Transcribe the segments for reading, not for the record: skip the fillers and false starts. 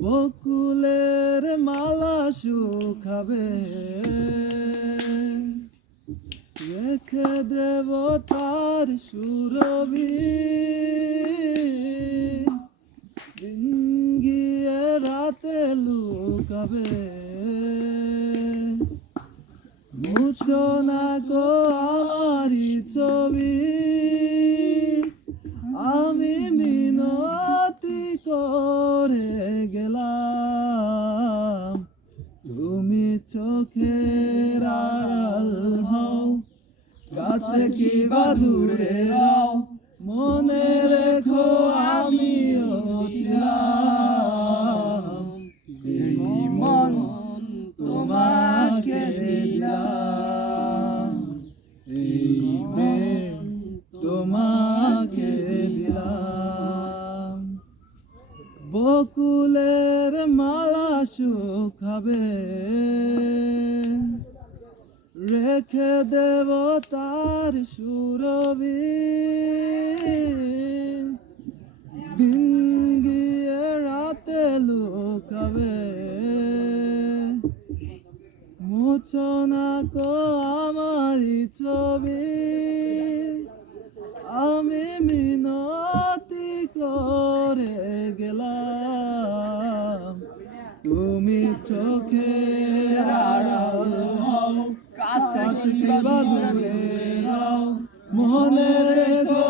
বকুলের মালা শুকাবে, রেখে দেব তার সুরভি। দিন গিয়ে রাতে লুকাবে, মুছো না গো আমারি ছবি। আমি মিনতি করে গেলাম, তুমি চোখের আড়াল হও, কাছে কি বা দূরে রাও। মনে রেখো আমিও ছিলাম, এই মন তোমাকে দিলাম, এই প্রেম তোমাকে দিলাম। বকুলের মালা শুকাবে, রেখে দেব তার সুরভি। দিন গিয়ে রাতে লুকাবে, মুছো না গো আমারি ছবি। আমি মিনতি করে গেলাম, তুমি চোখের আড়াল হও, কাছে কি বা দূরে রাও। মনে রেখো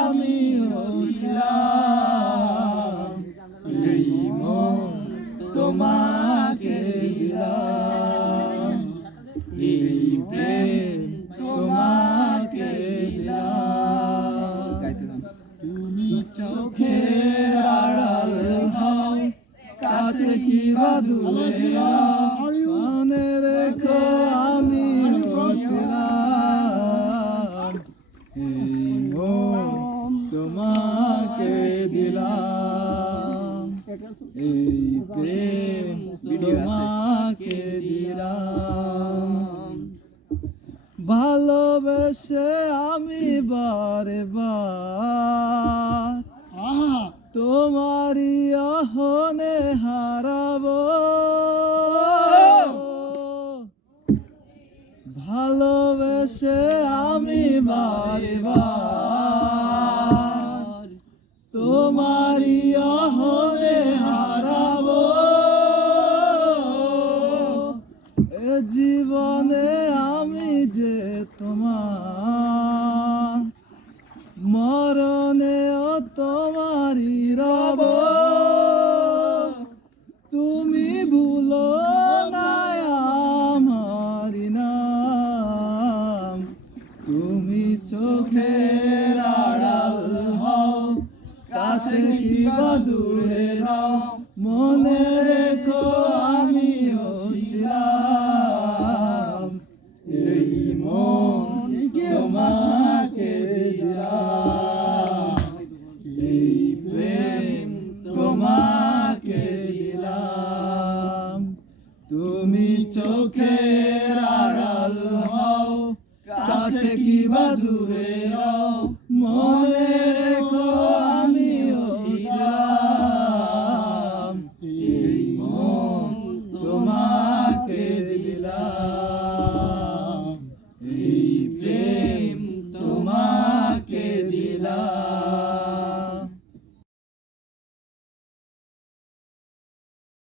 আমিও ছিলাম, এই মন তোমাকে দিলাম, এই প্রেম তোমাকে দিলাম। তুমি চোখের আড়াল হও, কাছে কি বা দূরে রাও। মনে রেখো আমিও ছিলাম, এই মন তোমাকে দিলাম, এই প্রেম তোমাকে দিলাম। ভালোবেসে আমি বারে বার তোমারি অহনে হারাবো। ভালোবেসে আমি বারে বার তোমারি অহনে হারাবো। এ জীবনে আমি যে তোমার, মরণেও তোমারি রব। তুমি ভুলো না আমারি নাম, তুমি চোখের আড়াল হও, কাছে কি বা দূরে রাও। মনে রেখো আমিও ছিলাম, এই মন তোমাকে দিলাম, এই প্রেম তোমাকে দিলাম। তুমি চোখে